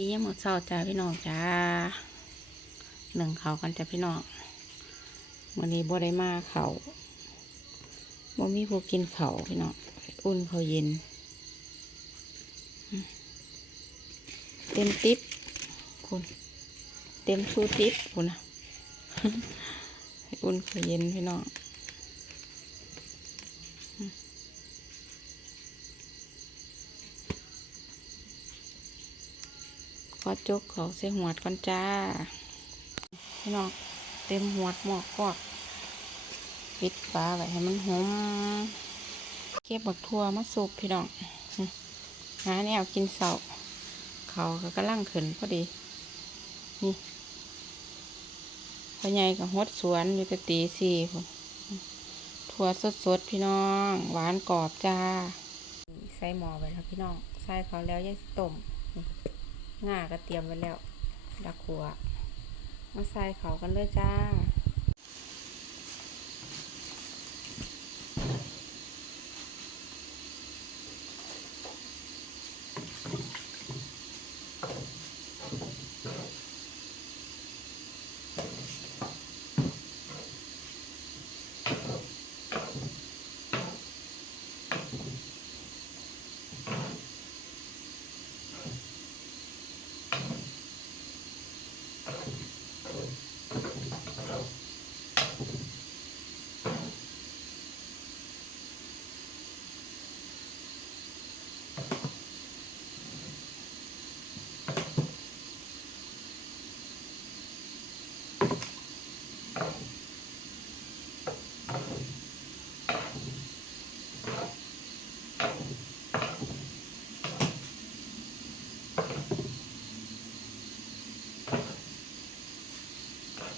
ดีหมดเศร้าจ้าพี่น้องจ้าหนึ่งเขากันจ้าพี่น้องวันนี้บ่ได้มาเขาบ่มีผู้กินเขาพี่น้องอุ่นเขาเย็น เต็มติ๊บคุณเต็มชูติ๊บคุณนะอุ่นเขาเย็นพี่น้อง อจกเขาใส่หัวดก่อนจ้า พี่น้องเต็มหัวดหมอกกอดปิดฝาไว้ให้มันหอมเก็บบักทั่วมาสุกพี่น้องหาแนวกินเสาเขาก็กำลังขึ้นพอดี นี่พ่อใหญ่กับฮดสวนอยู่ต่ตีสี่พุ่นถั่วสดๆพี่น้อง หวานกรอบจ้า ใส่หมอไว้แล้วพี่น้อง ใส่เขาแล้วย่ายต้ม ง่าก็เตรียมไว้แล้วดักขัว มาใส่เขากันเลยจ้า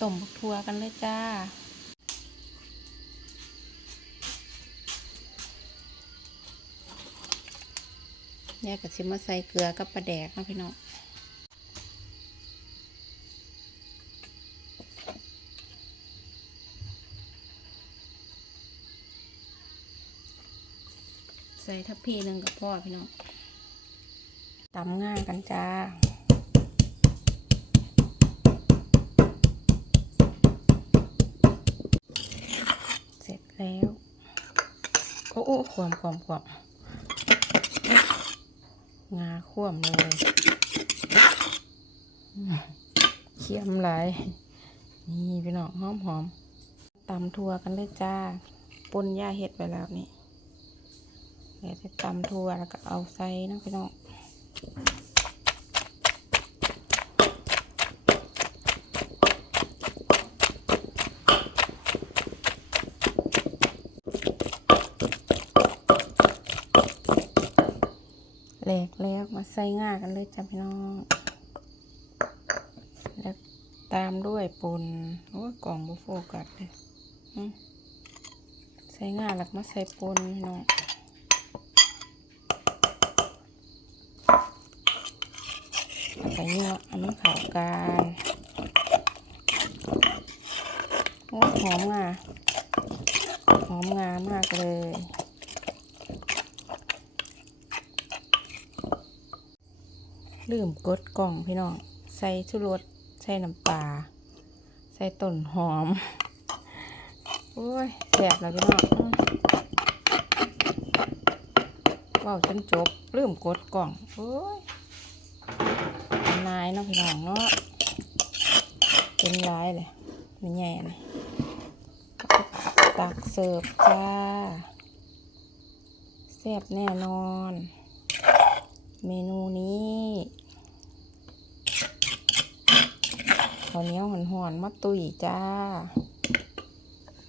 ต้มบักทั่วกันเลยจ้า เนี่ยก็สิมาใส่เกลือกับปลาแดกนะพี่น้องใส่ทัพพีหนึ่งกับพ่อพี่น้องตำง่ายกันจ้า เสร็จแล้ว โอ้ควมควมควมงาควมเลยเคี่ยมหลยนี่พี่น้องหอมหอมตำทัวกันเลยจ้าปนหญ้าเห็ดไปแล้วนี่เดี๋ยวจะตำทัวแล้วก็เอาใส่นะพี่น้อง แหลกแล้วมา ใส่ง่ากันเลยจ้ะพี่น้อง แล้วตามด้วยปุนโอ้ยกล่องบุโฟกัสเลยใส่ง่าแล้วก็มาใส่ปุนพี่น้องแล้วก็เนื้ออันมันเข้ากันโอ้ยหอมง่าหอมงามากเลย ลืมกดกล่องพี่น้อง ใส่ชุรสใส่น้ำปลาใส่ต้นหอม โอ้ยแซ่บแล้วพี่น้องว้าวจนจบลืมกดกล่องโอ้ยนายเนาะพี่น้องเนาะเป็นร้ายเลยไม่แย่เลยตักเสิร์ฟจ้าแซ่บแน่นอน เมนูนี้ข้าวเหนียวหอนๆมาตุยจ้า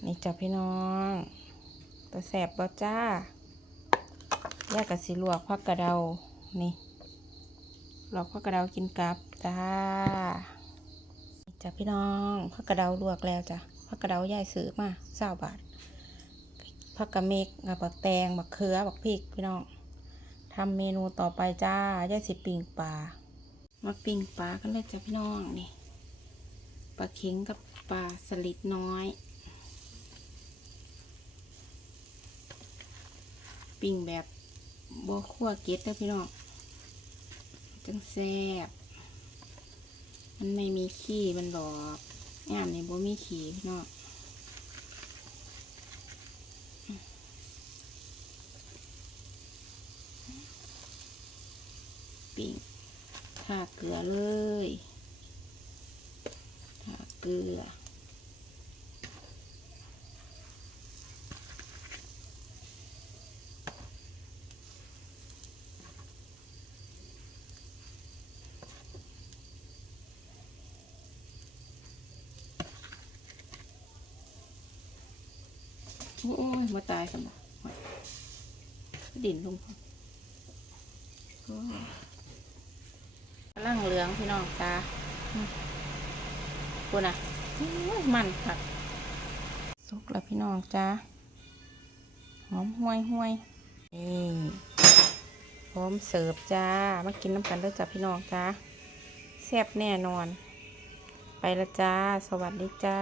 นี่จ้ะพี่น้องตะแสบบ่จ้าแยกกับสีลวกผักกระเดา นี่ลวกผักกระเดากินกับจ้าจ้ะพี่น้องผักกระเดาลวกแล้วจ้ะผักกระเดาย่ายซื้อมาเศร้าบาทผักกระเมกกับบักแตงบักเขือบักพริกพี่น้อง ทำเมนูต่อไปจ้าย่าสิปิ่งปลา มาปิ่งปลากันเลยจ้ะพี่น้องนี่ ปลาเข็งกับปลาสลิดน้อย ปิ้งแบบบ่คั่วเกล็ดเด้อพี่น้อง จังแซ่บ มันไม่มีขี้มันดอกงามนี่บ่มีขี้พี่น้อง ปิ้งทาเกลือเลยทาเกลือ โอ้ย มาตายสมบัดิ่นลงพอโอ้ยกำ ลังเหลืองพี่น้องจ้าพูน่ะโอ้ยมันผักสุกแล้วพี่น้องจ้าหอมห่วยห่วยนี่พร้อมเสิร์ฟจ้า มากินน้ำกันเด้อจ้าพี่น้องจ้าแซ่บแน่นอน ไปละจ้า สวัสดีจ้า